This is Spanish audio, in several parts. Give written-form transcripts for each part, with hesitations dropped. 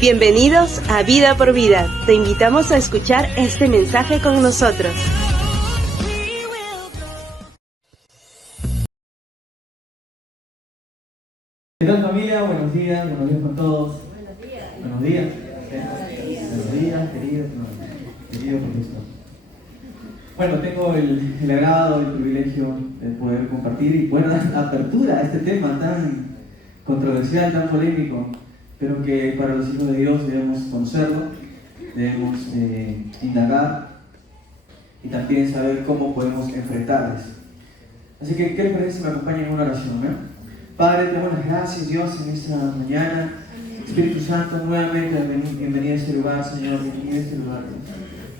Bienvenidos a Vida por Vida. Te invitamos a escuchar este mensaje con nosotros. ¿Qué tal, familia? Buenos días con todos. Buenos días. Buenos días. Buenos días, querido profesor. Bueno, tengo el agrado, el privilegio de poder compartir y poder dar apertura a este tema tan controversial, tan polémico, pero que para los hijos de Dios debemos conocerlo, debemos indagar y también saber cómo podemos enfrentar eso. Así que, ¿qué les parece si me acompañan en una oración? Padre, te damos las gracias, Dios, en esta mañana. Espíritu Santo, nuevamente bienvenido a este lugar, Señor, bienvenido a este lugar.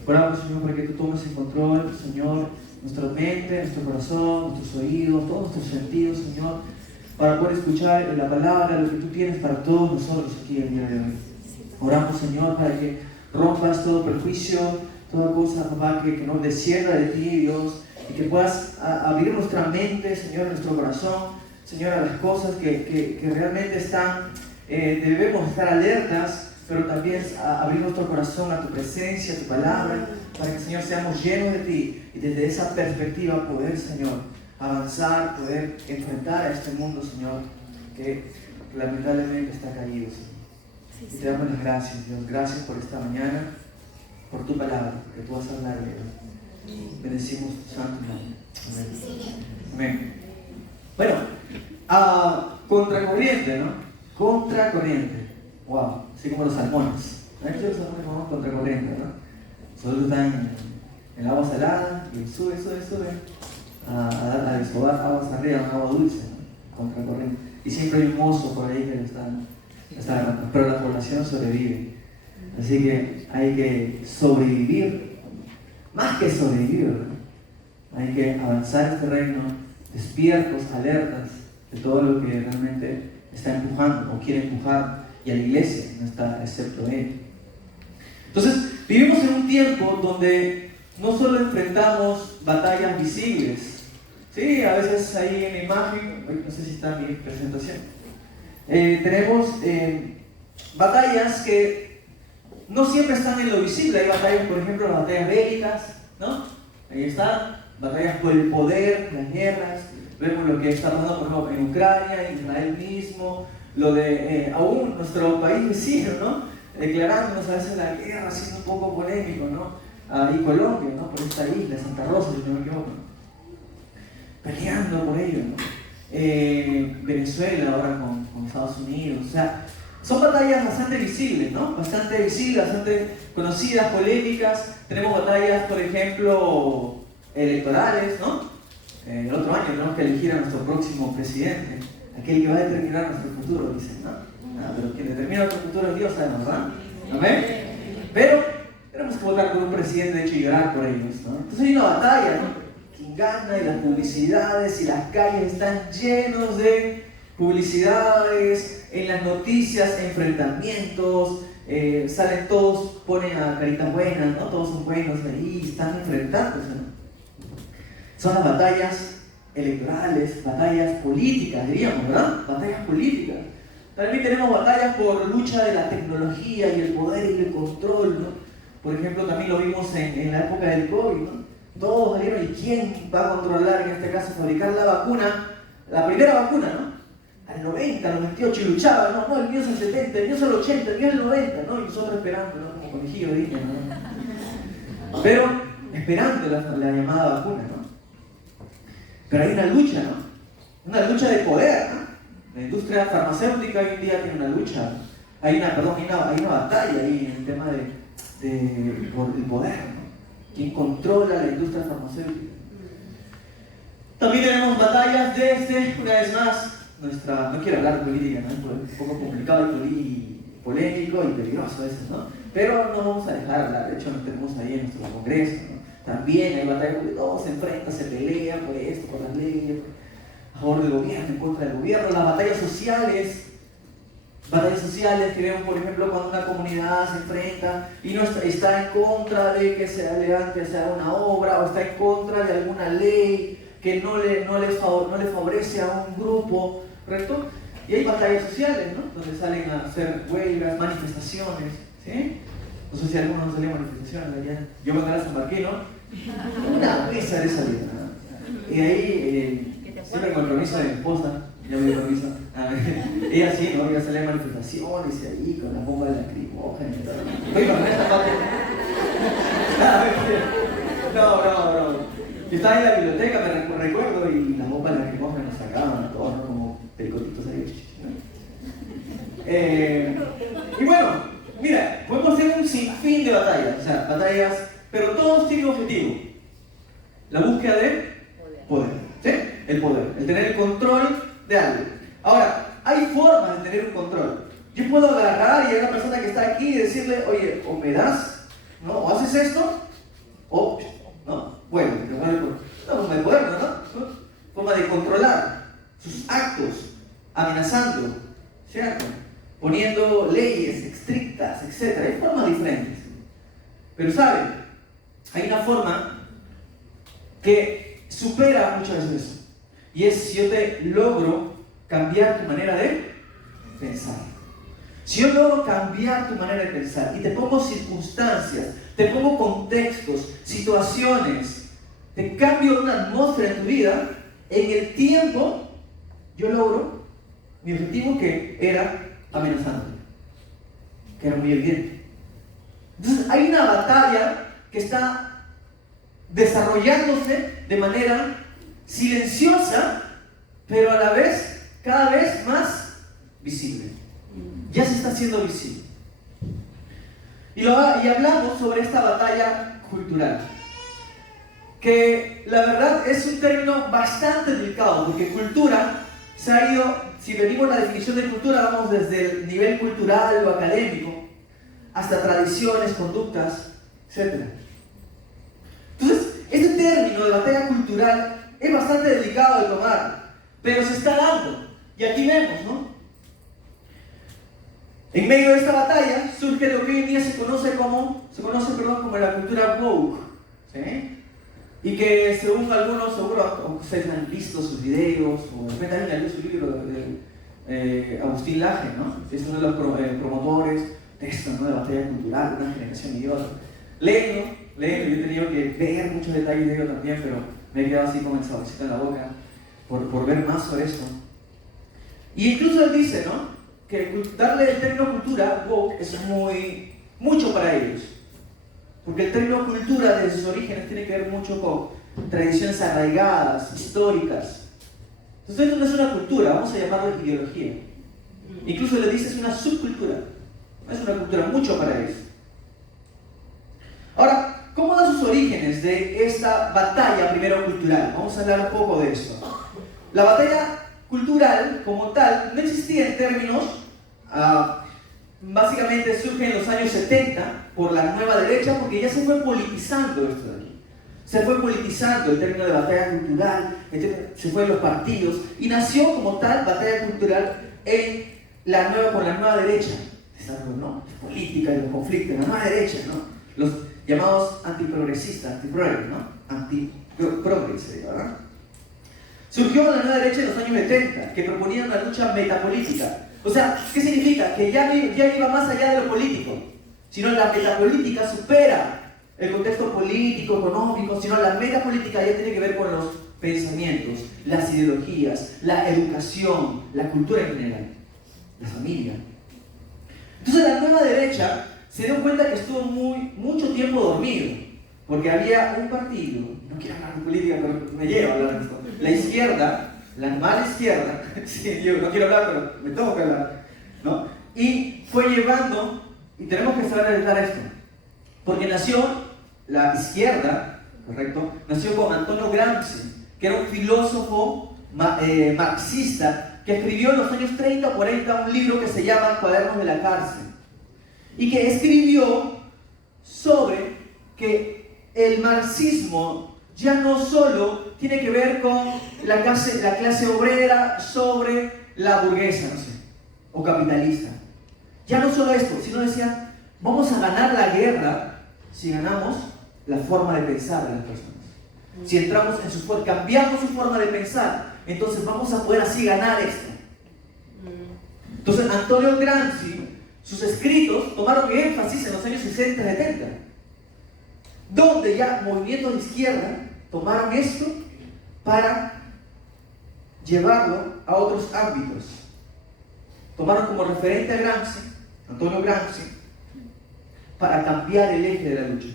Oramos, Señor, para que tú tomes el control, Señor, nuestra mente, nuestro corazón, nuestros oídos, todos nuestros sentidos, Señor, para poder escuchar la palabra, lo que tú tienes para todos nosotros aquí el día de hoy. Oramos, Señor, para que rompas todo prejuicio, toda cosa, papá, que nos descienda de ti, Dios, y que puedas abrir nuestra mente, Señor, nuestro corazón, Señor, a las cosas que realmente están, debemos estar alertas, pero también abrir nuestro corazón a tu presencia, a tu palabra, para que, Señor, seamos llenos de ti y desde esa perspectiva poder, Señor, avanzar, poder enfrentar a este mundo, Señor, que lamentablemente está caído, Señor. Y te damos las gracias, Dios. Gracias por esta mañana, por tu palabra, que tú vas a hablar, Dios. Bendecimos tu santo nombre. Amén. Amén. Bueno, contracorriente, ¿no? Contracorriente. Wow, así como los salmones. ¿No? Los salmones vamos contracorriente, ¿no? Solo están en el agua salada y sube a desfogar aguas arriba, un agua dulce, ¿no? Contracorriente. Y siempre hay un mozo por ahí que lo está agarrando, pero la población sobrevive. Así que hay que sobrevivir, más que sobrevivir, ¿no? Hay que avanzar este reino, despiertos, alertas de todo lo que realmente está empujando o quiere empujar, y a la iglesia no está excepto él. Entonces, vivimos en un tiempo donde no solo enfrentamos batallas visibles, ¿sí? A veces ahí en la imagen, no sé si está mi presentación, tenemos batallas que no siempre están en lo visible. Hay batallas, por ejemplo, las batallas bélicas, ¿no? Ahí están, batallas por el poder, las guerras. Vemos lo que está pasando, por ejemplo, en Ucrania, en Israel mismo, lo de aún nuestro país vecino, ¿no? Declarándonos a veces la guerra, siendo un poco polémico, ¿no? Y Colombia, ¿no? Por esta isla, Santa Rosa, si no me equivoco, ¿no? Peleando por ello, ¿no? Venezuela ahora con Estados Unidos, o sea, son batallas bastante visibles, ¿no? Bastante visibles, bastante conocidas, polémicas. Tenemos batallas, por ejemplo, electorales, ¿no? El otro año tenemos que elegir a nuestro próximo presidente, aquel que va a determinar nuestro futuro, dicen, ¿no? Pero quien determina nuestro futuro es Dios, ¿sabes? ¿Verdad? ¿Amén? Pero tenemos que votar por un presidente, de hecho, y llorar por ellos, ¿no? Entonces hay una batalla, ¿no? Quien gana, y las publicidades y las calles están llenos de publicidades, en las noticias, enfrentamientos, salen todos, ponen a caritas buenas, ¿no? Todos son buenos ahí, están enfrentándose, ¿no? Son las batallas electorales, batallas políticas, diríamos, ¿verdad? Batallas políticas. También tenemos batallas por lucha de la tecnología y el poder y el control, ¿no? Por ejemplo, también lo vimos en la época del COVID, ¿no? Todos salieron, ¿y quién va a controlar, en este caso, fabricar la vacuna? La primera vacuna, ¿no? Al 90, al 98, y luchaban, ¿no? El mío es el 70, el mío es el 80, el mío es el 90, ¿no? Y nosotros esperando, ¿no? Como conejillo de Indias, ¿no? Pero esperando la llamada vacuna, ¿no? Pero hay una lucha, ¿no? Una lucha de poder, ¿no? La industria farmacéutica hoy en día tiene una lucha. Hay una batalla ahí en el tema por el poder, ¿no? ¿Quién controla la industria farmacéutica? También tenemos batallas desde, una vez más, no quiero hablar de política, ¿no? Es un poco complicado y polémico y peligroso a veces, ¿no? Pero no vamos a dejar hablar, de hecho nos tenemos ahí en nuestro congreso, ¿no? También hay batallas donde todos se enfrentan, se pelean por esto, por las leyes, a favor del gobierno, en contra del gobierno. Las batallas sociales que vemos, por ejemplo, cuando una comunidad se enfrenta y no está en contra de que se levante, se haga una obra, o está en contra de alguna ley que no le favorece a un grupo, ¿correcto? Y hay batallas sociales, ¿no? Donde salen a hacer huelgas, manifestaciones, ¿sí? No sé si algunos no salían a manifestaciones allá. Yo me a San Marquino, una mesa de esa vida, ¿no? Y ahí, siempre con permiso de mi esposa, ya me dio permiso. Ella sí, ¿no? Ella salía a manifestaciones y ahí con la bomba de lacrimógena y todo. Estoy con esta parte. No. Yo estaba en la biblioteca, me recuerdo, y las bombas de lacrimógena nos sacaban a todos, ¿no? Como pericotitos ahí. Y bueno, mira, podemos hacer un sinfín de batallas, o sea, batallas, pero todos tienen un objetivo: la búsqueda de poder, ¿sí? El poder, el tener el control de algo. Ahora, hay formas de tener un control. Yo puedo agarrar y a una persona que está aquí y decirle, oye, o me das, ¿no? O haces esto, o, ¿no? Bueno, una forma de poder, ¿no? Forma de controlar sus actos, amenazando, ¿cierto? Poniendo leyes estrictas, etc. Hay formas diferentes. Pero ¿saben? Hay una forma que supera muchas veces eso. Y es si yo te logro cambiar tu manera de pensar. Si yo logro cambiar tu manera de pensar y te pongo circunstancias, te pongo contextos, situaciones, te cambio una atmósfera en tu vida, en el tiempo yo logro mi objetivo, que era amenazándote, que era muy evidente. Entonces hay una batalla que está desarrollándose de manera silenciosa, pero a la vez cada vez más visible. Ya se está haciendo visible. Y hablamos sobre esta batalla cultural, que la verdad es un término bastante delicado, porque cultura se ha ido, si venimos a la definición de cultura, vamos desde el nivel cultural o académico hasta tradiciones, conductas, etc. Entonces, este término de batalla cultural es bastante delicado de tomar, pero se está dando. Y aquí vemos, ¿no? En medio de esta batalla surge lo que hoy en día se conoce como la cultura woke, ¿sí? Y que según algunos, seguro ustedes han visto sus videos, o de repente alguien ha leído su libro de Agustín Laje, ¿no? Es uno de los promotores de esto, ¿no? De la batalla cultural, una generación idiota. Léenlo, yo he tenido que ver muchos detalles de ello también, pero me he quedado así como el saborcito en la boca por ver más sobre esto. Y incluso él dice, ¿no? Que darle el término cultura, woke, es mucho para ellos. Porque el término cultura desde sus orígenes tiene que ver mucho con tradiciones arraigadas, históricas. Entonces esto no es una cultura, vamos a llamarlo ideología. Incluso le dice es una subcultura, no es una cultura, mucho para ellos. Ahora, ¿cómo dan sus orígenes de esta batalla primero cultural? Vamos a hablar un poco de esto. La batalla cultural como tal no existía en términos, básicamente surge en los años 70 por la nueva derecha, porque ya se fue politizando esto de aquí. Se fue politizando el término de batalla cultural, se fue en los partidos y nació como tal batalla cultural con la nueva derecha. ¿No? Política y los conflictos, la nueva derecha, ¿no? Los llamados antiprogresistas, antiprogres, ¿no? Antiprogres, ¿verdad? Surgió la nueva derecha en los años 70, que proponía una lucha metapolítica. O sea, ¿qué significa? Que ya iba más allá de lo político, sino la metapolítica supera el contexto político, económico, sino la metapolítica ya tiene que ver con los pensamientos, las ideologías, la educación, la cultura en general, la familia. Entonces la nueva derecha se dio cuenta que estuvo mucho tiempo dormido, porque había un partido, no quiero hablar de política, pero me lleva a hablar de esto, la izquierda, la mala izquierda, sí, yo no quiero hablar, pero me tengo que hablar, ¿no? Y fue llevando, y tenemos que saber editar esto, porque nació la izquierda, ¿correcto? Nació con Antonio Gramsci, que era un filósofo marxista, que escribió en los años 30 o 40 un libro que se llama Cuadernos de la Cárcel, y que escribió sobre que el marxismo ya no solo tiene que ver con la clase obrera sobre la burguesa, no sé, o capitalista. Ya no solo esto, sino decía, vamos a ganar la guerra si ganamos la forma de pensar de las personas. Si entramos cambiamos su forma de pensar, entonces vamos a poder así ganar esto. Entonces, Antonio Gramsci, sus escritos tomaron énfasis en los años 60 y 70, donde ya movimientos de izquierda tomaron esto para llevarlo a otros ámbitos. Tomaron como referente a Gramsci, Antonio Gramsci, para cambiar el eje de la lucha.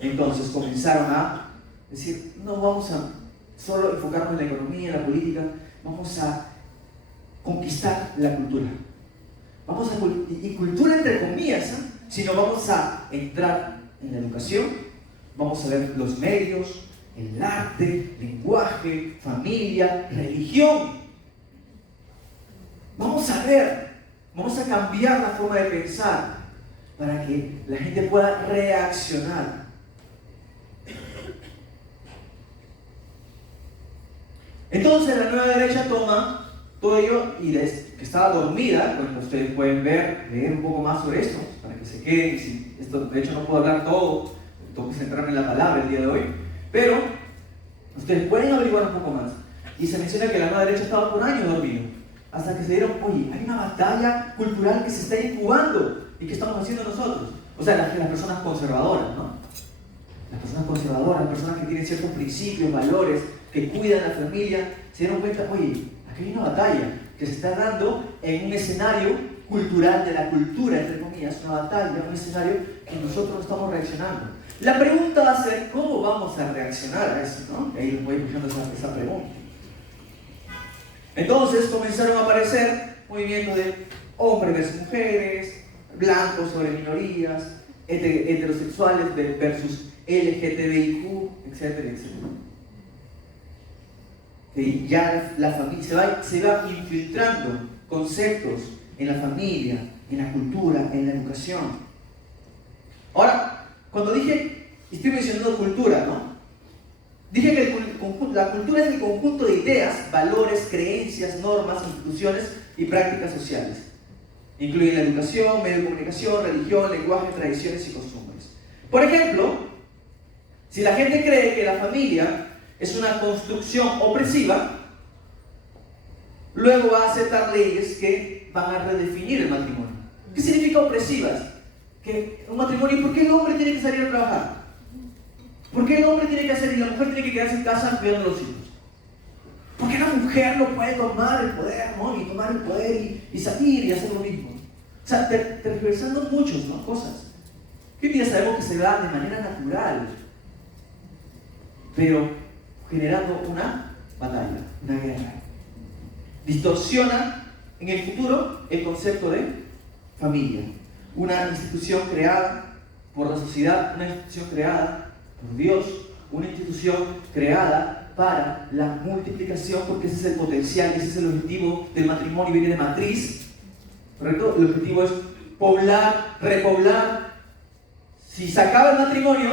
Entonces comenzaron a decir, no vamos a solo enfocarnos en la economía, en la política, vamos a conquistar la cultura. Y cultura entre comillas, ¿eh? Sino vamos a entrar en la educación, vamos a ver los medios, el arte, lenguaje, familia, religión. Vamos a ver, vamos a cambiar la forma de pensar para que la gente pueda reaccionar. Entonces la nueva derecha toma todo ello y que estaba dormida, bueno, ustedes pueden leer un poco más sobre esto, para que se queden. Esto, de hecho no puedo hablar todo, tengo que centrarme en la palabra el día de hoy, pero ustedes pueden averiguar un poco más. Y se menciona que la nueva derecha estaba por años dormido, hasta que se dieron, oye, hay una batalla cultural que se está incubando, y ¿qué estamos haciendo nosotros? O sea, las personas conservadoras, ¿no? Las personas conservadoras, las personas que tienen ciertos principios, valores, que cuidan a la familia, se dieron cuenta, oye, aquí hay una batalla que se está dando en un escenario cultural de la cultura, entre comillas, una batalla, un escenario que nosotros no estamos reaccionando. La pregunta va a ser, ¿cómo vamos a reaccionar a eso? ¿No? Ahí les voy escuchando esa pregunta. Entonces comenzaron a aparecer movimientos de hombres versus mujeres, blancos sobre minorías, heterosexuales versus LGTBIQ, etcétera, etcétera. Que ya la familia se va infiltrando conceptos en la familia, en la cultura, en la educación. Ahora, cuando dije, estoy mencionando cultura, ¿no? Dije que la cultura es el conjunto de ideas, valores, creencias, normas, instituciones y prácticas sociales. Incluye la educación, medios de comunicación, religión, lenguaje, tradiciones y costumbres. Por ejemplo, si la gente cree que la familia es una construcción opresiva, luego va a aceptar leyes que van a redefinir el matrimonio. ¿Qué significa opresivas? Que un matrimonio, ¿por qué el hombre tiene que salir a trabajar? ¿Por qué el hombre tiene que hacer y la mujer tiene que quedarse en casa cuidando a los hijos? ¿Por qué la mujer no puede tomar el poder, ¿no? Y tomar el poder y salir y hacer lo mismo? O sea, tergiversando muchas, ¿no? Cosas. Que hoy día sabemos que se da de manera natural, pero generando una batalla, una guerra. Distorsiona en el futuro el concepto de familia. Una institución creada por la sociedad, una institución creada por Dios, una institución creada para la multiplicación, porque ese es el potencial, ese es el objetivo del matrimonio, viene de matriz, ¿correcto? El objetivo es poblar, repoblar. Si se acaba el matrimonio,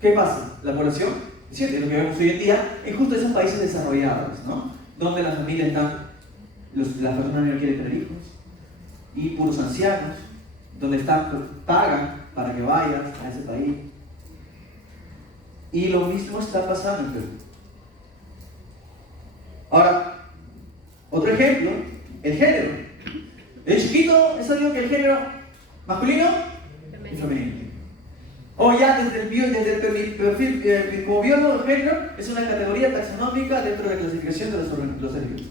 ¿qué pasa? La población, es cierto, es lo que vemos hoy en día en justo esos países desarrollados, ¿no? Donde las familias están, las personas no quieren tener hijos, y puros ancianos, donde pagan para que vayas a ese país. Y lo mismo está pasando en Perú. Ahora, otro ejemplo, el género. De chiquito he sabido que el género masculino y femenino. O ya desde el perfil, como biólogo, el género es una categoría taxonómica dentro de la clasificación de los organismos.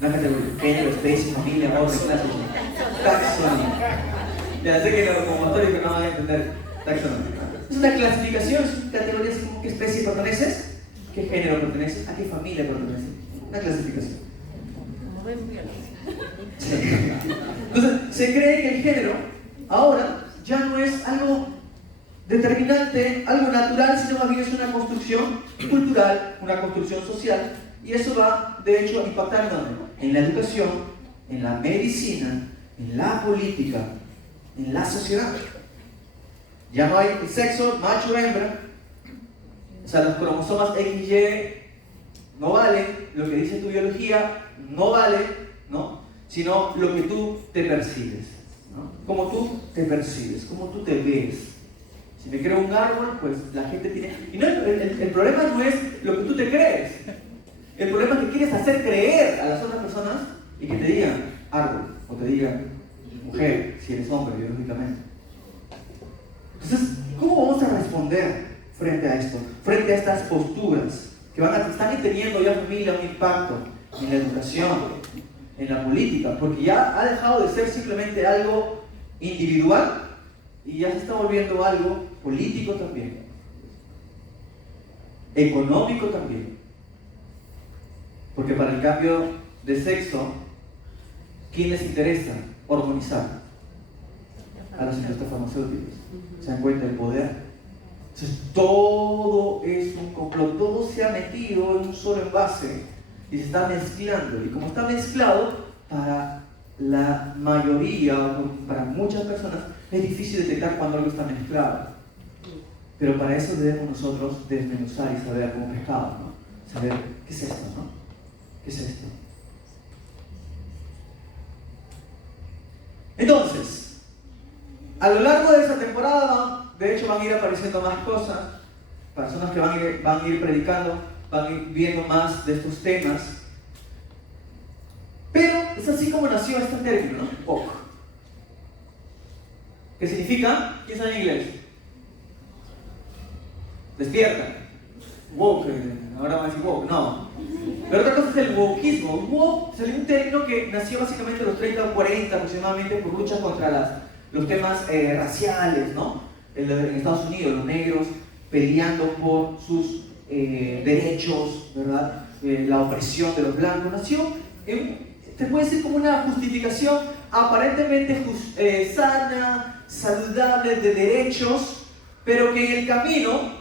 Una categoría, género, especie, familia, orden, clase, taxonómica. Ya sé que como motórico no van a entender taxonómica. Es una clasificación, es una categoría así como qué especie perteneces, qué género perteneces, a qué familia perteneces. Una clasificación. Entonces, se cree que el género ahora ya no es algo determinante, algo natural, sino más bien es una construcción cultural, una construcción social, y eso va, de hecho, a impactar en la educación, en la medicina, en la política, en la sociedad. Ya no hay sexo, macho o hembra, o sea, los cromosomas X, Y no valen, lo que dice tu biología no vale, ¿no? Sino lo que tú te percibes, ¿no? Cómo tú te percibes, cómo tú te ves. Si me creo un árbol, pues la gente tiene... Y no, el problema no es lo que tú te crees. El problema es que quieres hacer creer a las otras personas y que te digan árbol, o te digan mujer, si eres hombre, biológicamente. Entonces, ¿cómo vamos a responder frente a esto? Frente a estas posturas que están teniendo ya familia un impacto en la educación, en la política, porque ya ha dejado de ser simplemente algo individual y ya se está volviendo algo político también, económico también. Porque para el cambio de sexo, ¿quién les interesa hormonizar? A las industrias farmacéuticas. ¿Se dan cuenta del poder? Entonces, todo es un complot, todo se ha metido en un solo envase y se está mezclando. Y como está mezclado, para la mayoría, o para muchas personas, es difícil detectar cuando algo está mezclado. Pero para eso debemos nosotros desmenuzar y saber como pescado, ¿no? Saber qué es esto, ¿no? ¿Qué es esto? Entonces, a lo largo de esta temporada, de hecho van a ir apareciendo más cosas, personas que van a ir predicando, van a ir viendo más de estos temas. Pero es así como nació este término, ¿no? Woke. ¿Qué significa? ¿Quién sabe en inglés? Despierta. Woke, ahora va a decir woke, no. Pero otra cosa es el wokeismo. Woke sería un término que nació básicamente en los 30 o 40 aproximadamente por luchas contra los temas raciales, ¿no? En Estados Unidos, los negros peleando por sus derechos, ¿verdad? La opresión de los blancos. Nació, te puede decir, como una justificación aparentemente sana, saludable de derechos, pero que en el camino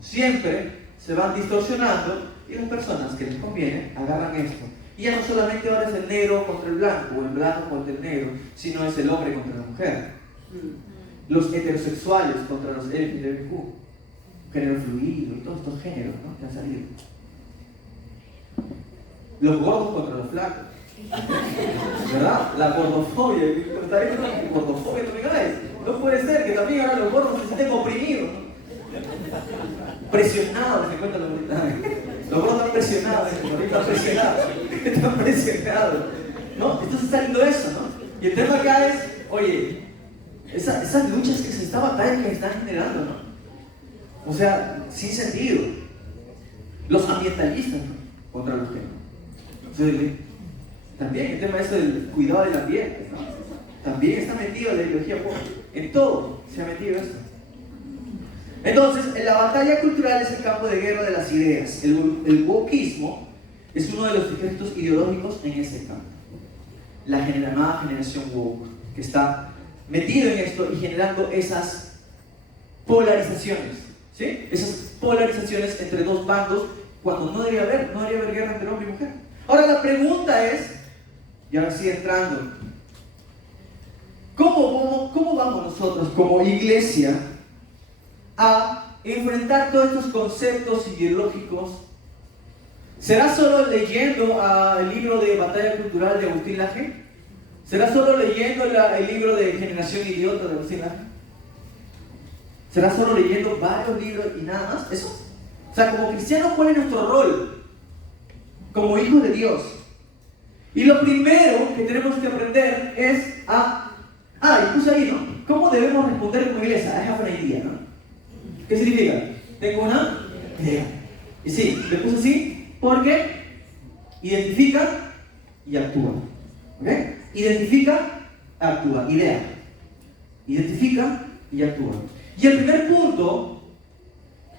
siempre se van distorsionando y las personas que les conviene agarran esto. Y ya no solamente ahora es el negro contra el blanco o el blanco contra el negro, sino es el hombre contra la mujer. Los heterosexuales contra los LGBTQ, género fluido y todos estos géneros, ¿no? Que han salido. Los gordos contra los flacos. ¿Verdad? La gordofobia. Gordofobia, no puede ser que también ahora los gordos se sienten oprimidos, ¿no? Presionados, se encuentran los gordos están presionados, están presionados, ¿no? Entonces está saliendo eso, ¿no? Y el tema acá es, oye, esas luchas que esta batalla que están generando, ¿no? O sea, sin sentido. Los ambientalistas, ¿no? Contra los que no. Entonces, también el tema es el cuidado del ambiente, ¿no? También está metido la ideología pop. En todo se ha metido esto. Entonces, en la batalla cultural es el campo de guerra de las ideas. El wokeismo es uno de los ejércitos ideológicos en ese campo. La nueva generación woke, que está metido en esto y generando esas polarizaciones, ¿sí? Esas polarizaciones entre dos bandos, cuando no debería haber guerra entre hombre y mujer. Ahora la pregunta es, y ahora sí entrando, ¿cómo vamos nosotros como iglesia a enfrentar todos estos conceptos ideológicos? ¿Será solo leyendo el libro de Batalla Cultural de Agustín Laje? ¿Será solo leyendo el libro de Generación Idiota de Agustín Laje? ¿Será solo leyendo varios libros y nada más? ¿Eso? O sea, como cristianos, ¿cuál es nuestro rol? Como hijos de Dios. Y lo primero que tenemos que aprender es y puse ahí, ¿no? ¿Cómo debemos responder como iglesia? I have an idea, ¿no? ¿Qué significa? Tengo una idea. Y sí, le puse así porque identifica y actúa. ¿Ok? Identifica, actúa. Idea. Identifica y actúa. Y el primer punto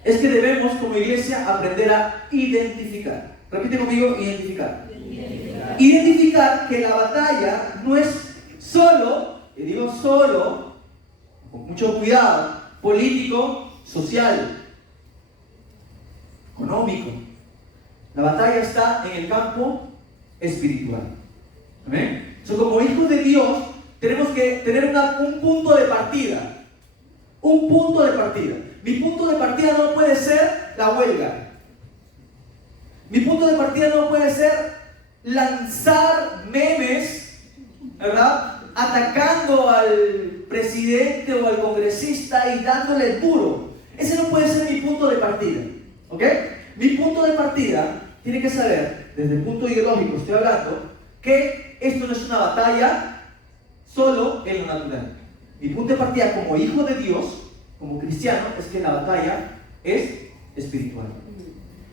es que debemos como iglesia aprender a identificar. Repite conmigo, identificar. Identificar que la batalla no es solo, y digo solo, con mucho cuidado, político, social, económico. La batalla está en el campo espiritual. ¿Amén? Entonces, como hijos de Dios, tenemos que tener un punto de partida. Un punto de partida. Mi punto de partida no puede ser la huelga. Mi punto de partida no puede ser lanzar memes, ¿verdad? Atacando al presidente o al congresista y dándole el puro. Ese no puede ser mi punto de partida. ¿Ok? Mi punto de partida tiene que saber, desde el punto ideológico estoy hablando, que esto no es una batalla solo en lo natural. Mi punto de partida como hijo de Dios, como cristiano, es que la batalla es espiritual.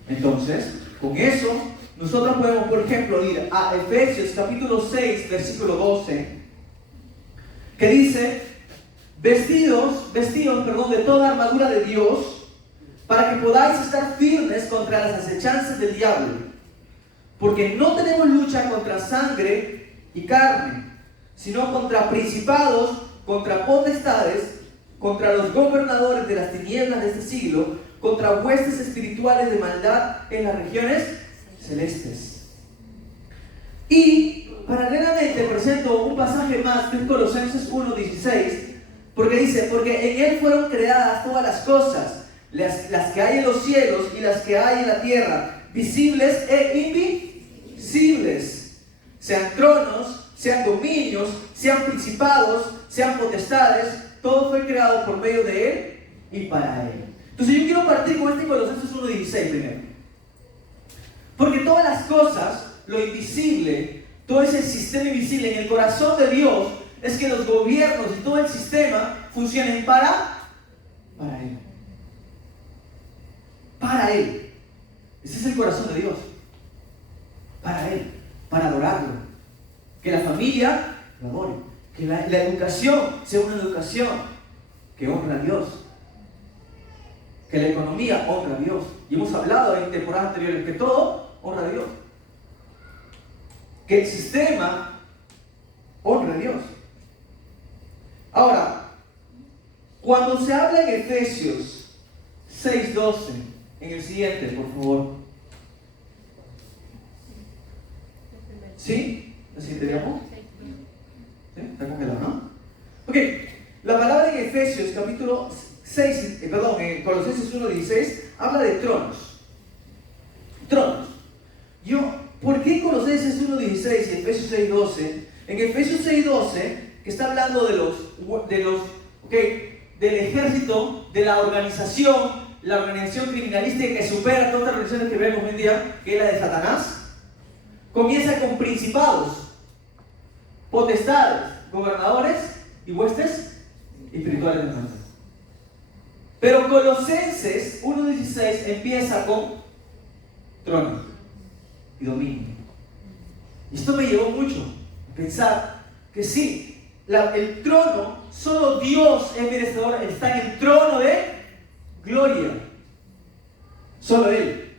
Entonces, con eso, nosotros podemos, por ejemplo, ir a Efesios capítulo 6, versículo 12, que dice: vestidos, de toda armadura de Dios, para que podáis estar firmes contra las acechanzas del diablo. Porque no tenemos lucha contra sangre y carne, sino contra principados, contra potestades, contra los gobernadores de las tinieblas de este siglo, contra huestes espirituales de maldad en las regiones celestes. Y paralelamente presento un pasaje más que es Colosenses 1:16, porque dice: porque en él fueron creadas todas las cosas, las que hay en los cielos y las que hay en la tierra, visibles e invisibles, sean tronos, sean dominios, sean principados, sean potestades, todo fue creado por medio de él y para él. Entonces yo quiero partir con este Colosenses 1:16 primero, porque todas las cosas, lo invisible, todo ese sistema invisible en el corazón de Dios, es que los gobiernos y todo el sistema funcionen para él. Para él. Ese es el corazón de Dios. Para él, para adorarlo. Que la familia lo adore. Que la educación sea una educación que honra a Dios. Que la economía honra a Dios. Y hemos hablado en temporadas anteriores que todo honra a Dios. Que el sistema honra a Dios. Ahora, cuando se habla en Efesios 6:12, en el siguiente, por favor. ¿Sí? ¿Lo siguiente? ¿Sí? Está congelado, ¿no? Ok, la palabra en Efesios capítulo 6, en Colosenses 1:16, habla de tronos. Tronos. ¿Por qué Colosenses 1:16 y Efesios 6:12? En Efesios 6:12, que está hablando del ejército, de la organización criminalística que supera todas las organizaciones que vemos hoy en día, que es la de Satanás, comienza con principados, potestades, gobernadores y huestes espirituales de maldad. Pero Colosenses 1:16 empieza con trono y dominio. Y esto me llevó mucho a pensar que sí, el trono, solo Dios es merecedor, está en el trono de gloria. Solo Él.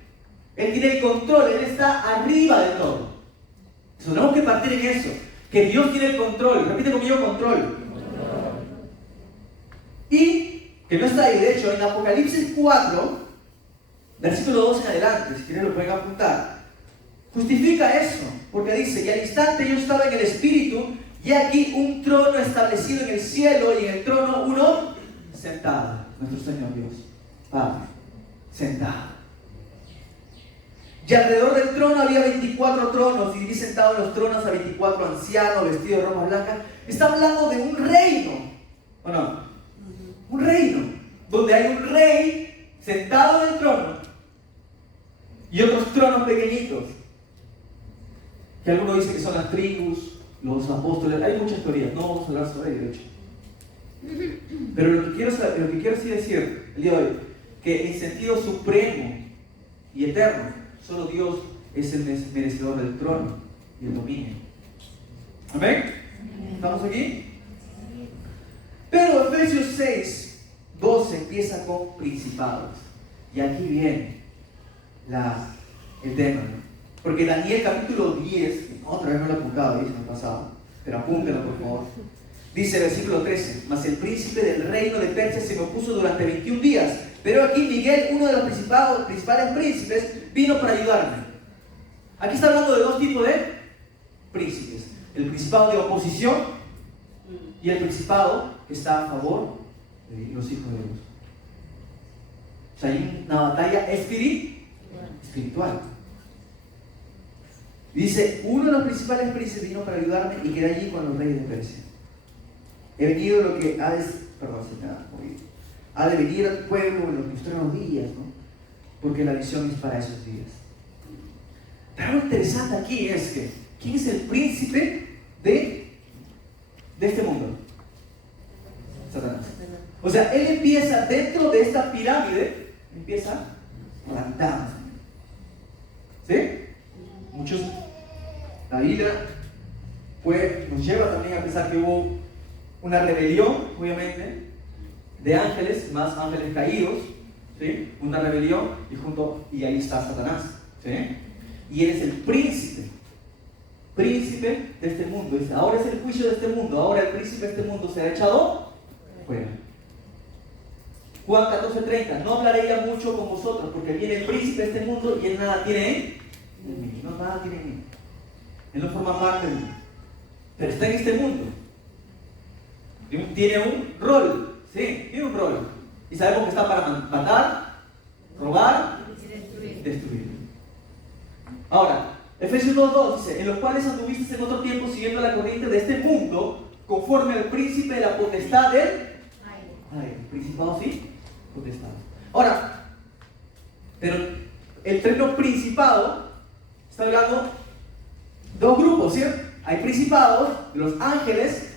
Él tiene el control, Él está arriba de todo. Entonces tenemos que partir en eso, que Dios tiene el control. Repite conmigo: control. Y que no está ahí, de hecho, en Apocalipsis 4, versículo 2 en adelante, si quieren lo pueden apuntar, justifica eso, porque dice: y al instante yo estaba en el Espíritu, y aquí un trono establecido en el cielo, y en el trono uno sentado, nuestro Señor Dios, Padre, sentado. Y alrededor del trono había 24 tronos, y vi sentados en los tronos a 24 ancianos vestidos de ropas blancas. Está hablando de un reino, ¿o no? Un reino, donde hay un rey sentado en el trono y otros tronos pequeñitos, que algunos dicen que son las tribus, los apóstoles. Hay muchas teorías, no vamos a hablar sobre ello, de hecho. Pero lo que quiero decir el día de hoy, que en sentido supremo y eterno, solo Dios es el merecedor del trono y el dominio. ¿Amén? ¿Estamos aquí? Pero Efesios 6:12 empieza con principados. Y aquí viene el tema, ¿no? Porque Daniel capítulo 10, otra vez no lo he apuntado, dice en el pasado, pero apúntelo por favor. Dice versículo 13: mas el príncipe del reino de Persia se me opuso durante 21 días. Pero aquí Miguel, uno de los principales príncipes, vino para ayudarme. Aquí está hablando de dos tipos de príncipes: el principado de oposición y el principado que está a favor de los hijos de Dios. O sea, hay una batalla espiritual. Dice: uno de los principales príncipes vino para ayudarme y quedé allí con los reyes de Persia. He venido lo que ha de venir al pueblo en los postreros días, ¿no? Porque la visión es para esos días. Pero lo interesante aquí es que ¿Quién es el príncipe de este mundo? Satanás. O sea, él empieza dentro de esta pirámide, empieza plantando. ¿Sí? Muchos, la Biblia nos lleva también a pensar que hubo una rebelión, obviamente, de ángeles, más ángeles caídos, ¿sí? Una rebelión, y ahí está Satanás, ¿sí? Y él es el príncipe de este mundo. Dice, ahora es el juicio de este mundo, ahora el príncipe de este mundo se ha echado fuera. Juan 14:30, no hablaré ya mucho con vosotros, porque viene el príncipe de este mundo y él nada tiene en mí. No, nada tiene en mí. Él no forma parte de mí. Pero está en este mundo. Tiene un rol. Sí, tiene un rol. Y sabemos que está para matar, robar, destruir. Ahora, Efesios 2:2 dice, en los cuales anduvisteis en otro tiempo siguiendo la corriente de este mundo, conforme al príncipe de la potestad del aire. Principado, sí, potestad. Ahora, pero el término principado está hablando dos grupos, ¿cierto? Hay principados, los ángeles,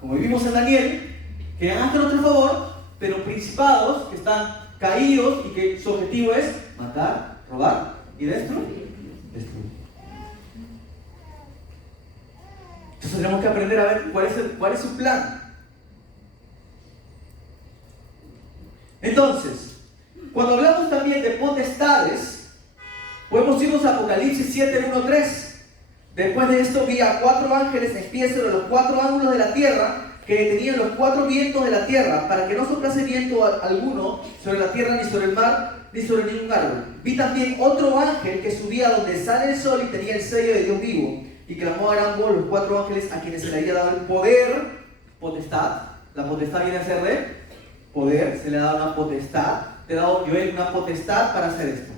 como vivimos en Daniel, que han ante nuestro favor, pero principados que están caídos y que su objetivo es matar, robar y destruir. Entonces tenemos que aprender a ver cuál es su plan. Entonces, cuando hablamos también de potestades, podemos irnos a Apocalipsis 7:1-3. Después de esto vi a 4 ángeles en pie sobre los 4 ángulos de la tierra, que tenían los 4 vientos de la tierra, para que no soplase viento alguno sobre la tierra, ni sobre el mar, ni sobre ningún árbol. Vi también otro ángel que subía donde sale el sol y tenía el sello de Dios vivo, y clamó a gran voz los 4 ángeles a quienes se le había dado el poder, potestad. La potestad viene a ser de poder, se le ha dado una potestad. Te he dado yo una potestad para hacer esto.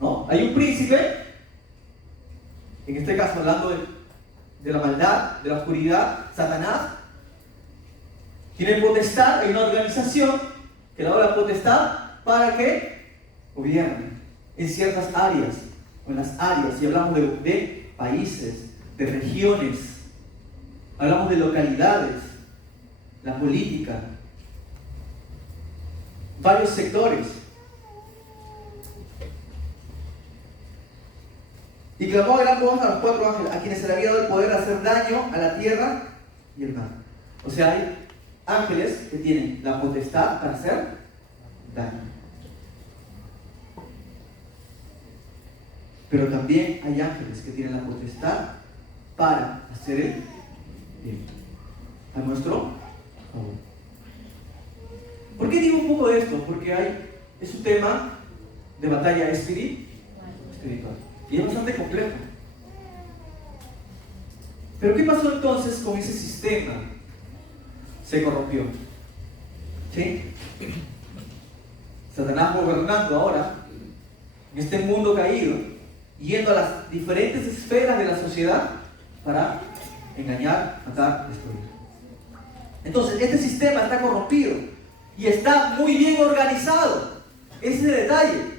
¿No? Hay un príncipe, en este caso hablando de la maldad, de la oscuridad, Satanás, tiene potestad. Hay una organización que le da la potestad para que gobierne en ciertas áreas, o en las áreas, y hablamos de países, de regiones, hablamos de localidades, la política, varios sectores. Y clamó a gran voz a los 4 ángeles, a quienes se le había dado el poder de hacer daño a la tierra y el mar. O sea, hay ángeles que tienen la potestad para hacer daño. Pero también hay ángeles que tienen la potestad para hacer el bien a nuestro favor. ¿Por qué digo un poco de esto? Porque es un tema de batalla espiritual. Y es bastante complejo. Pero ¿qué pasó entonces con ese sistema? Se corrompió. ¿Sí? Satanás gobernando ahora en este mundo caído, yendo a las diferentes esferas de la sociedad para engañar, matar, destruir. Entonces, este sistema está corrompido y está muy bien organizado. Ese es el detalle.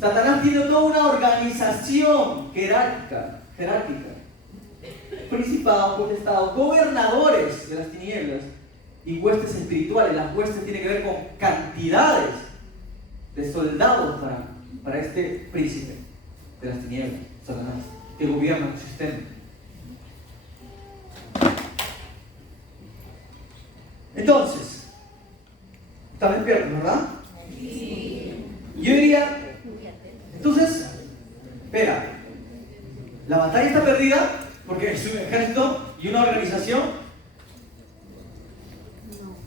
Satanás tiene toda una organización jerárquica, principados, potestados, gobernadores de las tinieblas y huestes espirituales. Las huestes tienen que ver con cantidades de soldados para este príncipe de las tinieblas, Satanás, que gobierna un sistema. Entonces, ¿están despiertos, verdad? Sí. Yo diría, entonces, espera, la batalla está perdida porque es un ejército y una organización.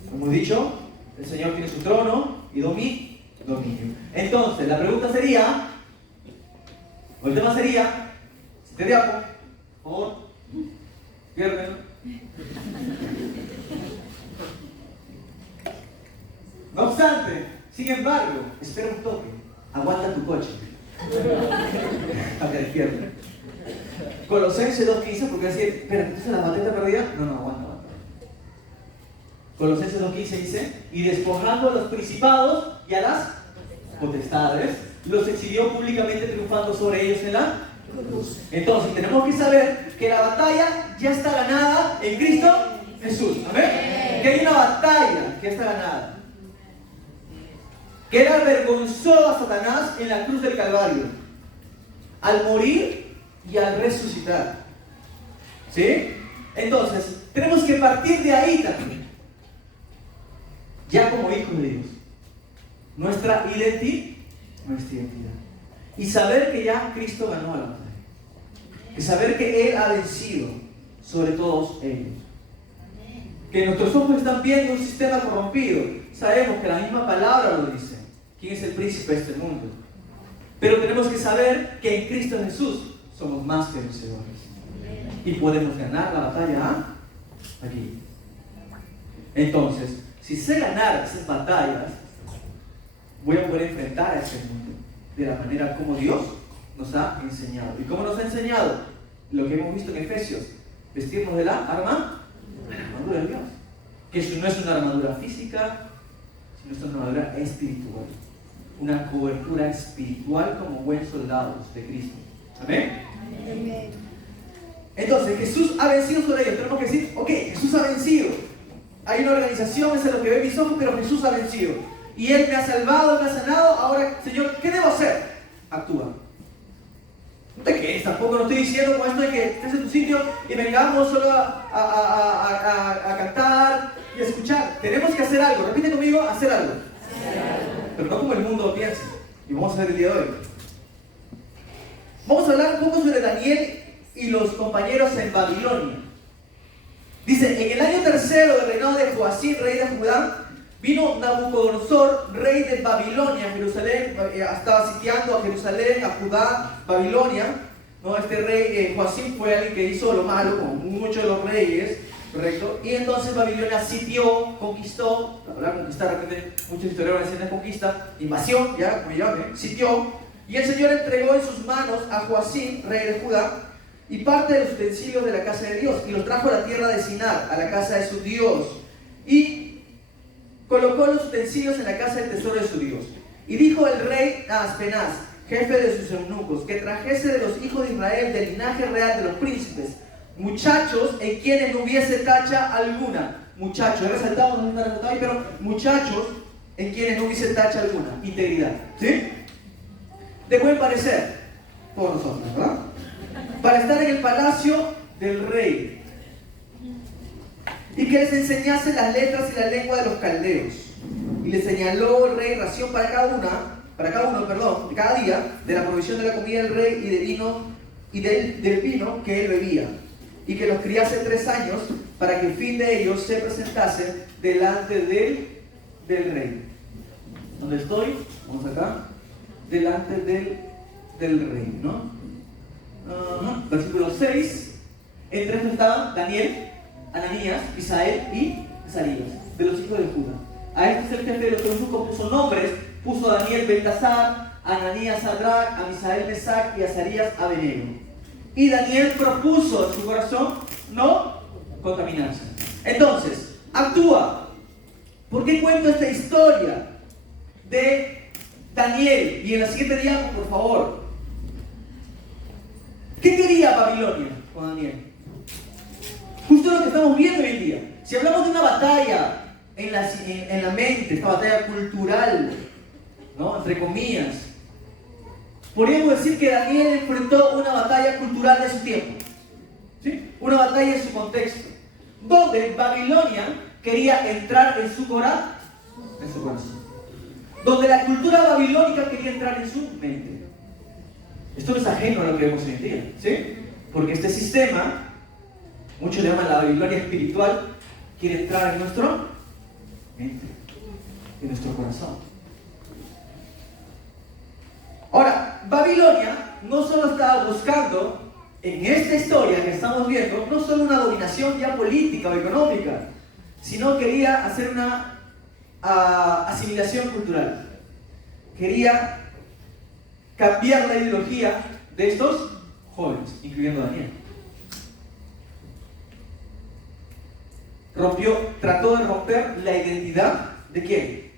Como he dicho, el Señor tiene su trono y dominio. Entonces, la pregunta sería, o el tema sería, si te diapo, por favor, piérdelo. No obstante, sin embargo, espera un toque, aguanta tu coche. A la izquierda. Colosenses 2:15, porque decir, espera, entonces la batalla está perdida. No, aguanta. Colosenses 2:15 dice, y despojando a los principados y a las potestades, los exhibió públicamente triunfando sobre ellos en la Entonces tenemos que saber que la batalla ya está ganada en Cristo Jesús. ¿Amén? Que hay una batalla que está ganada. Que Él avergonzó a Satanás en la cruz del Calvario, al morir y al resucitar. ¿Sí? Entonces, tenemos que partir de ahí también. Ya como hijos de Dios. Nuestra identidad. Y saber que ya Cristo ganó la batalla. Y saber que Él ha vencido sobre todos ellos. Que nuestros ojos están viendo un sistema corrompido. Sabemos que la misma palabra lo dice. ¿Quién es el príncipe de este mundo? Pero tenemos que saber que en Cristo Jesús somos más que vencedores. Y podemos ganar la batalla aquí. Entonces, si sé ganar esas batallas, voy a poder enfrentar a este mundo de la manera como Dios nos ha enseñado. ¿Y cómo nos ha enseñado? Lo que hemos visto en Efesios. Vestirnos de la armadura de Dios. Que eso no es una armadura física, sino es una armadura espiritual. Una cobertura espiritual como buenos soldados de Cristo. ¿Amén? Amén. Entonces, Jesús ha vencido sobre ellos. Tenemos que decir, ok, Jesús ha vencido. Hay una organización, eso es lo que ven mis ojos, pero Jesús ha vencido. Y Él me ha salvado, me ha sanado. Ahora, Señor, ¿qué debo hacer? Actúa. No te quedes, tampoco no estoy diciendo con esto de que estés en tu sitio y vengamos solo a cantar y a escuchar. Tenemos que hacer algo. Repite conmigo, hacer algo. Pero no como el mundo piensa. Y vamos a ver el día de hoy. Vamos a hablar un poco sobre Daniel y los compañeros en Babilonia. Dice, en el año tercero del reinado de Joacim, rey de Judá, vino Nabucodonosor, rey de Babilonia, Jerusalén, estaba sitiando a Jerusalén, a Judá, Babilonia. ¿No? Este rey Joacim fue alguien que hizo lo malo, como muchos de los reyes, ¿correcto? Y entonces Babilonia sitió, conquistó, la palabra conquistar, de repente muchos historiadores dicen conquista, invasión, ya, como llame, sitió, y el Señor entregó en sus manos a Joacim, rey de Judá, y parte de los utensilios de la casa de Dios, y los trajo a la tierra de Sinar, a la casa de su Dios, y colocó los utensilios en la casa del tesoro de su Dios. Y dijo el rey a Aspenaz, jefe de sus eunucos, que trajese de los hijos de Israel, del linaje real de los príncipes, muchachos en quienes no hubiese tacha alguna. Muchachos, he resaltado, no está resaltado ahí, pero muchachos en quienes no hubiese tacha alguna. Integridad, ¿sí? De buen parecer, todos nosotros, ¿verdad? Para estar en el palacio del rey. Y que les enseñase las letras y la lengua de los caldeos. Y le señaló el rey ración para cada uno, de cada día, de la provisión de la comida del rey y de vino, y del vino que él bebía. Y que los criase 3 años, para que el fin de ellos se presentase delante del rey. ¿Dónde estoy? Vamos acá. Delante del rey, ¿no? Versículo 6. Entre estos estaban Daniel, Ananías, Misael y Azarías, de los hijos de Judá. A este es el jefe de los eunucos, puso nombres, puso a Daniel Beltasar, a Ananías Sadrach, a Misael Mesac y a Azarías Abednego. Y Daniel propuso en su corazón no contaminarse. Entonces, actúa. ¿Por qué cuento esta historia de Daniel? Y en la siguiente diapositiva, por favor. ¿Qué quería Babilonia con Daniel? Justo lo que estamos viendo hoy en día. Si hablamos de una batalla en la mente, esta batalla cultural, ¿no? Entre comillas, podríamos decir que Daniel enfrentó una batalla cultural de su tiempo, ¿sí? Una batalla en su contexto, donde Babilonia quería entrar en su corazón, donde la cultura babilónica quería entrar en su mente. Esto no es ajeno a lo que vemos hoy en día, ¿sí? Porque este sistema, muchos le llaman la Babilonia espiritual, quiere entrar en nuestro mente, en nuestro corazón. Ahora, Babilonia no solo estaba buscando, en esta historia que estamos viendo, no solo una dominación ya política o económica, sino quería hacer una asimilación cultural. Quería cambiar la ideología de estos jóvenes, incluyendo a Daniel. Trató de romper la identidad ¿de quién?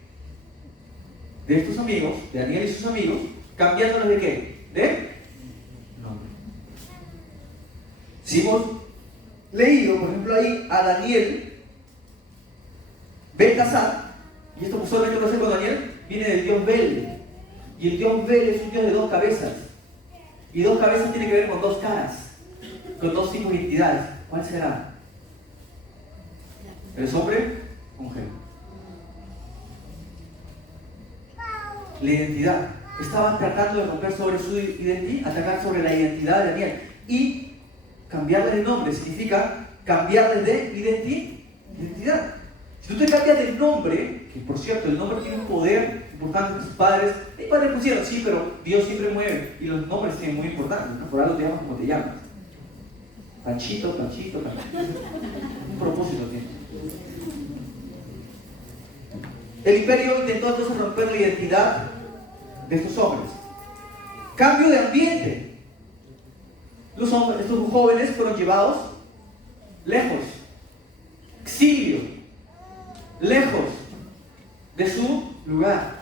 De estos amigos, de Daniel y sus amigos, cambiándolos de qué? De nombre. Si hemos leído, por ejemplo, ahí a Daniel, Beltasar, y esto usualmente lo hace con Daniel, viene del dios Bel. Y el dios Bel es un dios de 2 cabezas. Y 2 cabezas tiene que ver con 2 caras, con 2 tipos de entidades. ¿Cuál será? ¿Eres hombre o mujer? La identidad. Estaban tratando de romper sobre su identidad, atacar sobre la identidad de Daniel. Y cambiarle de nombre significa cambiarle de identidad. Si tú te cambias de nombre, que por cierto el nombre tiene un poder importante en sus padres, mis padres pusieron, sí, pero Dios siempre mueve y los nombres tienen muy importantes, ¿no? Por algo te llamas como te llamas. Panchito, Panchito, Panchito. Un propósito tiene. El imperio intentó entonces romper la identidad de estos hombres. Cambio de ambiente. Los hombres, estos jóvenes fueron llevados lejos, exilio, lejos de su lugar.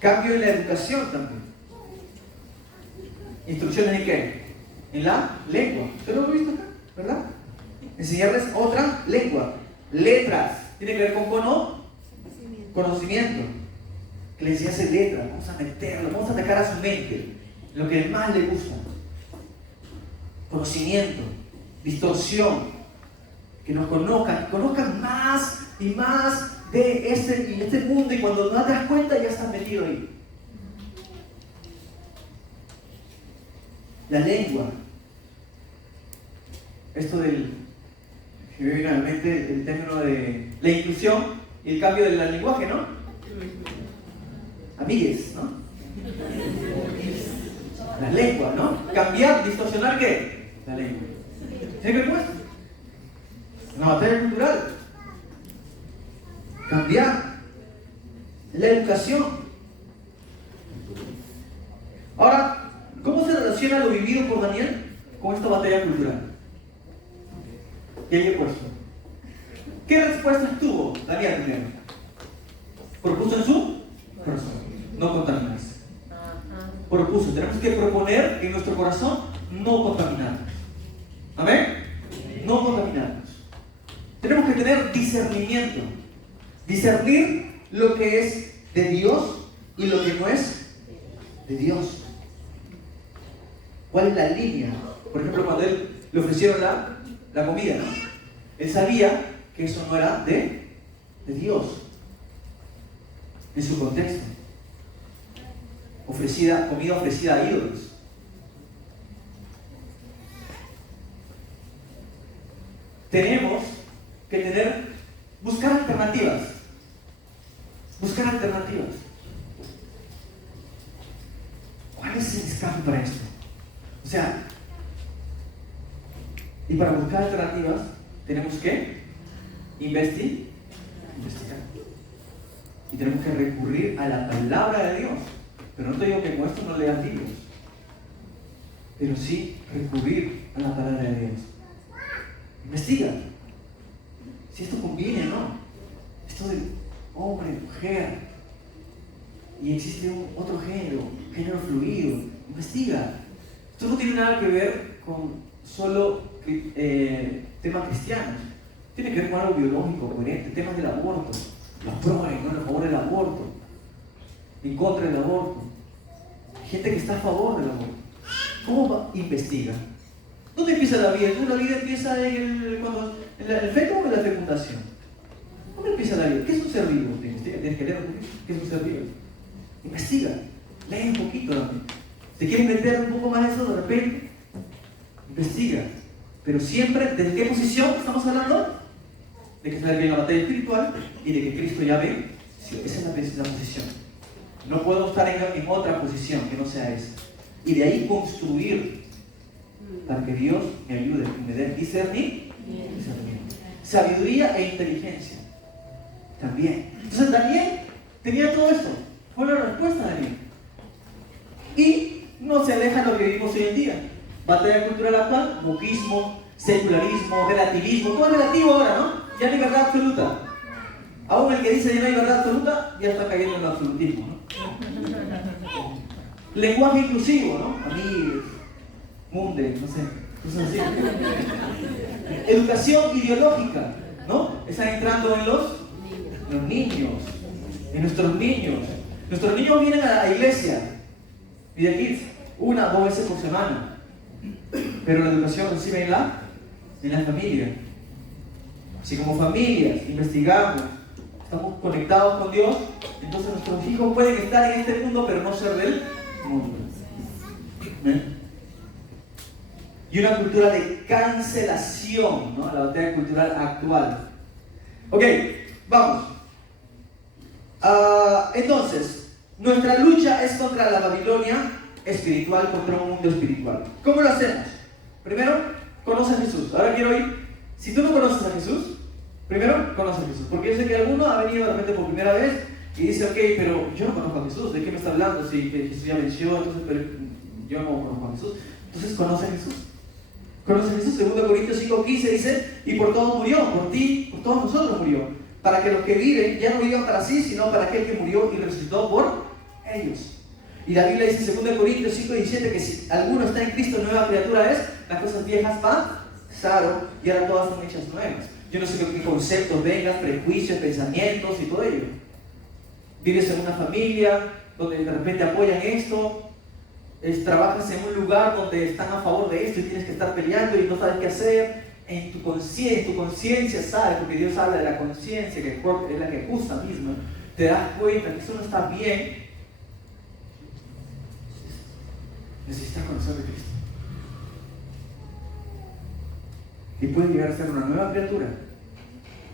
Cambio en la educación también. ¿Instrucciones en qué? En la lengua. ¿Usted lo ha visto acá? ¿Verdad? Enseñarles otra lengua. Letras. Tiene que ver con conocimiento. Que le enseñase letras. Vamos a meterlo, vamos a atacar a su mente. Lo que más le gusta. Conocimiento. Distorsión. Que nos conozcan más y más de este mundo, y cuando no te das cuenta ya estás metido ahí. La lengua. Esto del que me viene a la mente el término de la inclusión y el cambio del lenguaje, ¿no? Amigues, ¿no? La lengua, ¿no? Cambiar, distorsionar, ¿qué? La lengua. ¿Tiene que ver con esto? Una batalla cultural. Cambiar la educación. Ahora, ¿cómo se relaciona lo vivido por Daniel con esta batalla cultural? ¿Qué hay puesto? ¿Qué respuesta tuvo Daniel primero? Propuso en su corazón: no contaminarse. Propuso, tenemos que proponer en nuestro corazón no contaminarnos. ¿Amén? No contaminarnos. Tenemos que tener discernimiento. Discernir lo que es de Dios y lo que no es de Dios. ¿Cuál es la línea? Por ejemplo, cuando él le ofrecieron la comida, ¿no? Él sabía que eso no era de Dios. En su contexto. Comida ofrecida a ídolos. Tenemos que buscar alternativas. Buscar alternativas. ¿Cuál es el escape para esto? O sea, y para buscar alternativas tenemos que investigar. Y tenemos que recurrir a la palabra de Dios. Pero no te digo que con esto no leas libros, pero sí recurrir a la palabra de Dios. Investiga si esto conviene o no. Esto de hombre, mujer, y existe otro género fluido. Investiga. Esto no tiene nada que ver con solo temas cristianos. Tiene que ver con algo biológico, coherente, temas del aborto. Los progres, ¿no? A favor del aborto, en contra del aborto. Gente que está a favor del aborto. ¿Cómo investiga? ¿Dónde empieza la vida? ¿La vida empieza en el feto o en la fecundación? ¿Dónde empieza la vida? ¿Qué es un ser vivo? Tienes que leer un poquito. ¿Qué es un ser vivo? Investiga. Lee un poquito también. ¿Te quieres meter un poco más de eso de repente? Investiga. Pero siempre, ¿desde qué posición estamos hablando? De que está bien la batalla espiritual y de que Cristo ya ve. Sí, esa es la posición. No puedo estar en otra posición que no sea esa. Y de ahí construir para que Dios me ayude y me dé discernimiento. Sabiduría e inteligencia. También. Entonces Daniel tenía todo esto. Fue la respuesta de Daniel. Y no se aleja de lo que vivimos hoy en día. Batalla cultural actual, wokismo, secularismo, relativismo. Todo es relativo ahora, ¿no? Ya no hay verdad absoluta. Aún el que dice ya no hay verdad absoluta, ya está cayendo en el absolutismo, ¿no? Lenguaje inclusivo, ¿no? Amigos, Munde, no sé, cosas así. Educación ideológica, ¿no? Están entrando en los niños, en nuestros niños. Nuestros niños vienen a la iglesia y de aquí 1 o 2 veces por semana, pero la educación recibe en la familia. Si como familias investigamos, estamos conectados con Dios, entonces nuestros hijos pueden estar en este mundo, pero no ser del mundo. Y una cultura de cancelación, ¿no? La batalla cultural actual. Ok, vamos. Entonces, nuestra lucha es contra la Babilonia espiritual, contra un mundo espiritual. ¿Cómo lo hacemos? Primero, conoce a Jesús. Ahora quiero ir. Si tú no conoces a Jesús, primero conoce a Jesús. Porque yo sé que alguno ha venido de repente por primera vez y dice, ok, pero yo no conozco a Jesús. ¿De qué me está hablando? Si Jesús ya venció, entonces pero yo no conozco a Jesús. Entonces, conoce a Jesús. Conoce a Jesús. 2 Corintios 5:15 dice, y por todos murió, por ti, por todos nosotros murió, para que los que viven ya no vivan para sí, sino para aquel que murió y resucitó por ellos. Y la Biblia dice en 2 Corintios 5:17 que si alguno está en Cristo, nueva criatura es, las cosas viejas pasaron y ahora todas son hechas nuevas. Yo no sé qué conceptos vengas, prejuicios, pensamientos y todo ello. Vives en una familia donde de repente apoyan esto, trabajas en un lugar donde están a favor de esto y tienes que estar peleando y no sabes qué hacer. En tu conciencia sabes, porque Dios habla de la conciencia, que es la que acusa misma, te das cuenta que eso no está bien. Necesitas conocer de Cristo. Y puedes llegar a ser una nueva criatura.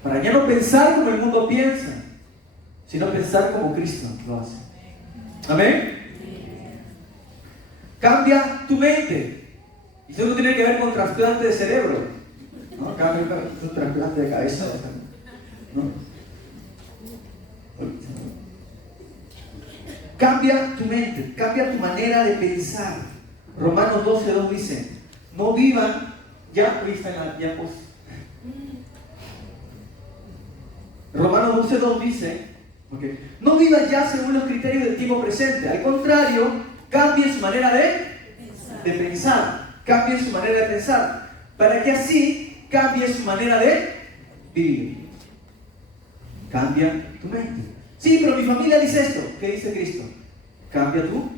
Para ya no pensar como el mundo piensa, sino pensar como Cristo lo hace. Amén. Cambia tu mente. Y eso no tiene que ver con trasplante de cerebro, ¿no? Cambia un trasplante de cabeza, ¿no? Cambia tu mente, cambia tu manera de pensar. Romanos 12:2 dice, no vivan, ya está en la pues. Romanos 12:2 dice, okay, no vivan ya según los criterios del tiempo presente, al contrario, cambien su manera de pensar, cambien su manera de pensar, para que así cambie su manera de vivir. Cambia tu mente. Sí, pero mi familia dice esto. ¿Qué dice Cristo? Cambia tu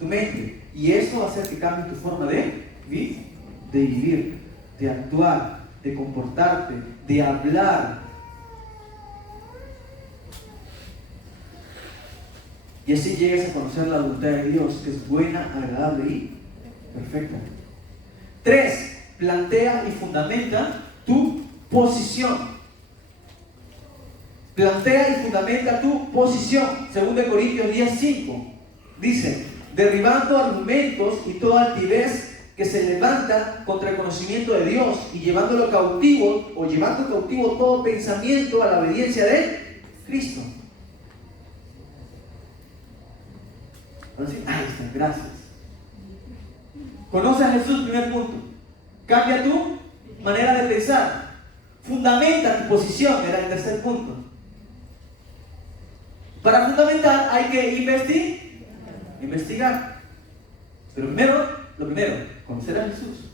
mente. Y eso va a hacer que cambie tu forma de vivir, de actuar, de comportarte, de hablar. Y así llegues a conocer la voluntad de Dios, que es buena, agradable y perfecta. 3. Plantea y fundamenta tu posición. Plantea y fundamenta tu posición. 2 Corintios 10:5 dice, derribando argumentos y toda altivez que se levanta contra el conocimiento de Dios y llevándolo cautivo, o llevando cautivo todo pensamiento a la obediencia de Cristo. Entonces, ahí está, gracias. Conoce a Jesús, primer punto. Cambia tu manera de pensar. Fundamenta tu posición, era el tercer punto. Para fundamentar hay que investigar. Pero lo primero, conocer a Jesús.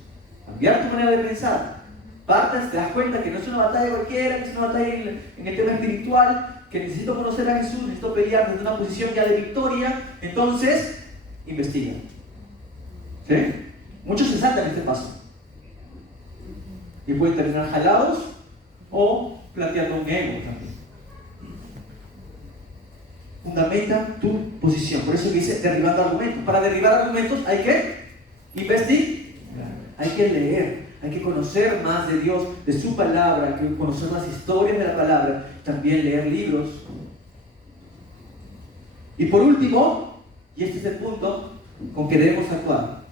Cambiar tu manera de pensar. Partas, te das cuenta que no es una batalla cualquiera, que es una batalla en el tema espiritual, que necesito conocer a Jesús, necesito pelear desde una posición ya de victoria. Entonces, investiga. ¿Sí? Muchos se saltan este paso y pueden terminar jalados o planteando un ego también. Fundamenta tu posición. Por eso que dice derribando argumentos. Para derribar argumentos hay que investigar, hay que leer, hay que conocer más de Dios, de su palabra, hay que conocer las historias de la palabra, también leer libros. Y por último, y este es el punto con que debemos actuar.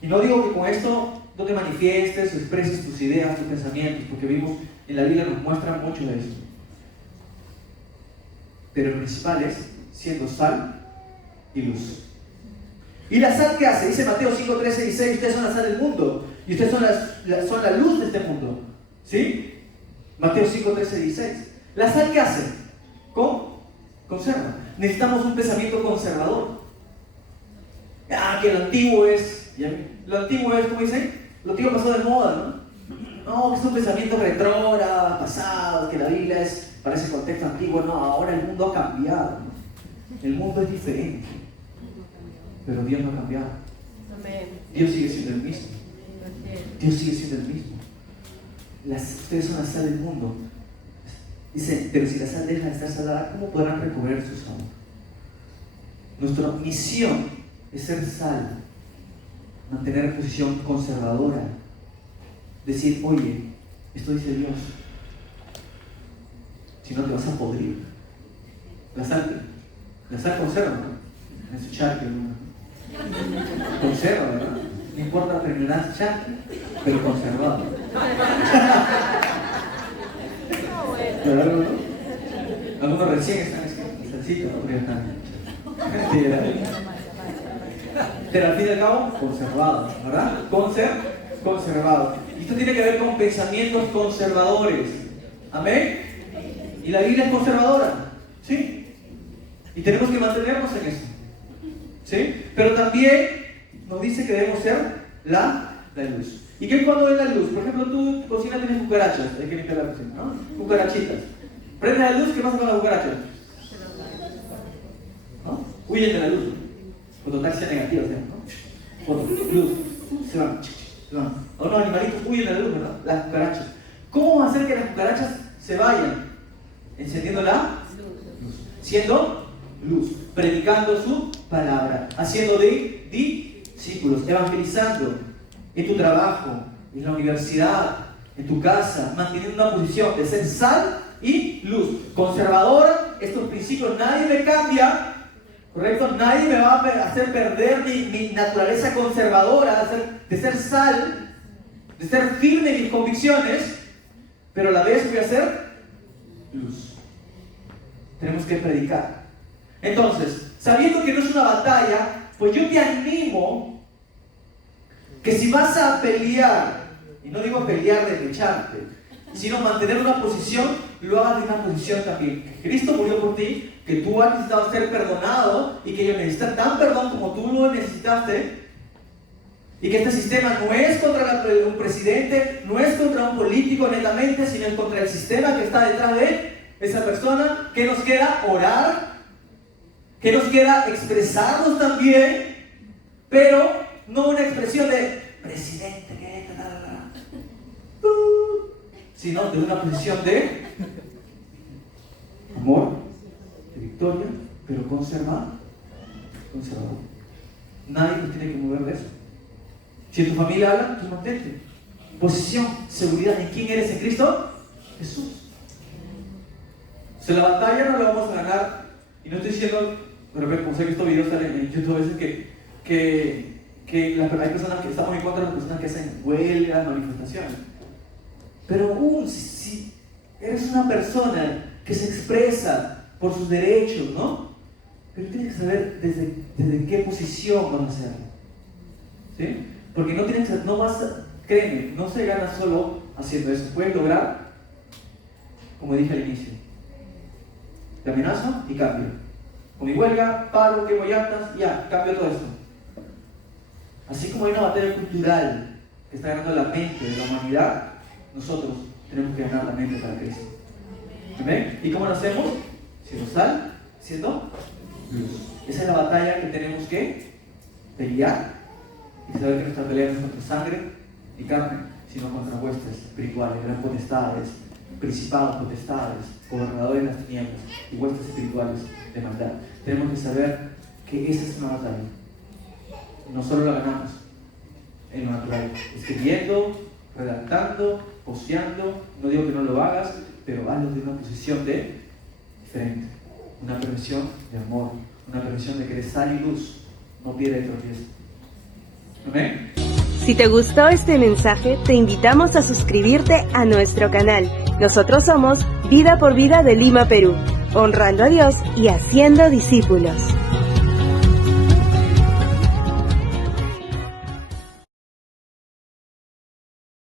Y no digo que con esto no te manifiestes o expreses tus ideas, tus pensamientos, porque vimos en la Biblia nos muestra mucho de esto. Pero el principal es siendo sal y luz. ¿Y la sal qué hace? Dice Mateo 5:13 y 16, ustedes son la sal del mundo y ustedes son la luz de este mundo. ¿Sí? Mateo 5:13 y 16. ¿La sal qué hace? Conserva. Necesitamos un pensamiento conservador. Que lo antiguo es Lo antiguo es, como dicen, lo antiguo pasó de moda, ¿no? No, que son pensamientos retrógrados, pasados, que la Biblia es para ese contexto antiguo. No, ahora el mundo ha cambiado, ¿no? El mundo es diferente, pero Dios no ha cambiado. Dios sigue siendo el mismo. Dios sigue siendo el mismo. Ustedes son la sal del mundo. Dice, pero si la sal deja de estar salada, ¿cómo podrán recobrar su sabor? Nuestra misión es ser sal, mantener posición conservadora, decir, oye, esto dice Dios, si no te vas a podrir. La sal conserva, ¿no? En su charque, ¿no? Conserva, ¿verdad? No importa la terminal charque, pero conservado. ¿Verdad, no? Algunos recién están salsitos, otros ya están. Pero al fin y al cabo, conservado, ¿verdad? Conservado. Y esto tiene que ver con pensamientos conservadores. ¿Amén? Y la Biblia es conservadora, ¿sí? Y tenemos que mantenernos en eso, ¿sí? Pero también nos dice que debemos ser la luz. ¿Y qué es cuando es la luz? Por ejemplo, tú cocina tienes cucarachas, hay que limpiar la cocina, ¿no? Cucarachitas. Prende la luz, ¿qué pasa con las cucarachas? ¿No? Huyen de la luz. Fototaxia negativa, ¿no? Luz, se van. O los animalitos huyen de la luz, ¿verdad? Las cucarachas. ¿Cómo va a hacer que las cucarachas se vayan? Encendiendo la luz. Siendo luz. Predicando su palabra. Haciendo de discípulos. Evangelizando. En tu trabajo, en la universidad, en tu casa. Manteniendo una posición de ser sal y luz. Conservadora. Estos principios nadie me cambia. ¿Correcto? Nadie me va a hacer perder mi naturaleza conservadora de ser sal, de ser firme en mis convicciones, pero a la vez voy a ser luz. Tenemos que predicar. Entonces, sabiendo que no es una batalla, pues yo te animo que si vas a pelear, y no digo pelear de echarte, sino mantener una posición, lo hagas de una posición también. Que Cristo murió por ti, que tú has necesitado ser perdonado y que ellos necesitan tan perdón como tú lo necesitaste, y que este sistema no es contra un presidente, no es contra un político netamente, sino es contra el sistema que está detrás de esa persona. Que nos queda orar, que nos queda expresarnos también, pero no una expresión de presidente, sino de una posición de amor, de victoria, pero conservador. Nadie nos tiene que mover de eso. Si en tu familia habla, tú mantente. Posición, seguridad en quién eres en Cristo Jesús. Si la batalla no la vamos a ganar, y no estoy diciendo, pero como sé que estos videos salen en YouTube a veces que hay personas que estamos en contra de las personas que hacen huelgas, manifestaciones. Pero si eres una persona que se expresa por sus derechos, ¿no? Pero tienes que saber desde qué posición vas a hacerlo, ¿sí? Porque créeme, no se gana solo haciendo eso. Puedes lograr, como dije al inicio, te amenazo y cambio. Con mi huelga, paro, quemo llantas, ya, cambio todo eso. Así como hay una batalla cultural que está ganando la mente de la humanidad, nosotros tenemos que ganar la mente para Cristo. ¿Amén? ¿Y cómo lo hacemos? Siendo sal, siendo luz. Esa es la batalla que tenemos que pelear y saber que nuestra pelea no es contra sangre y carne, sino contra huestes espirituales, grandes potestades, principados, potestades, gobernadores de las tinieblas y huestes espirituales de maldad. Tenemos que saber que esa es una batalla. No solo la ganamos en lo natural, escribiendo, redactando, posteando. No digo que no lo hagas, pero hazlo de una posición diferente, una permisión de amor, una permisión de que eres sal y luz, no piedra de tropiezo. ¿Amén? Si te gustó este mensaje, te invitamos a suscribirte a nuestro canal. Nosotros somos Vida por Vida de Lima, Perú, honrando a Dios y haciendo discípulos.